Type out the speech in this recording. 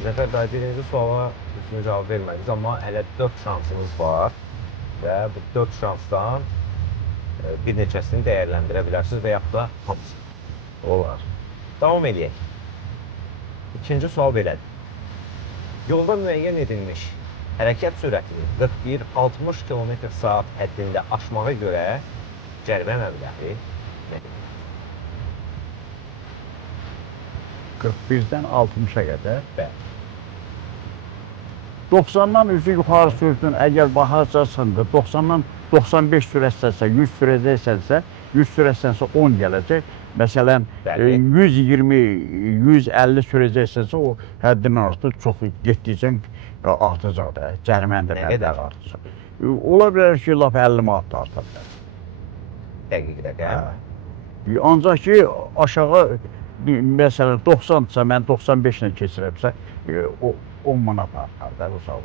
Zəfər bəy, birinci suala düzgün cavab vermədiniz, amma hələ 4 şansınız var və bu 4 şansdan bir neçəsini dəyərləndirə bilərsiniz və yaxud da hamısını. Olar. Davam edək. İkinci sual belədir. Yolda müəyyən edilmiş hərəkət sürətini 41-60 km/saat həddində aşmağa görə cərimə məbləği nədir? 41-dən 60-a qədər. Bəli. 90-dan üzü yuxarı sürdün, əgər baxacaqsan da 90-dan 95 sürətsənsə, 100 sürəcəksənsə, 100 sürətsənsə 10 gələcək. Məsələn, Bəli. 120, 150 sürəcəksənsə o həddindən artıq çox getdikcə artacaq da, cərimən də Nə qədər artacaq. Ola bilər ki, lap 50 manat da arta bilər. Dəqiq rəqəm. Ancaq ki, aşağı, məsələn, 90-dırsa, mən 95 ilə keçirəmsə, o 10 manat artar da, o sağlar.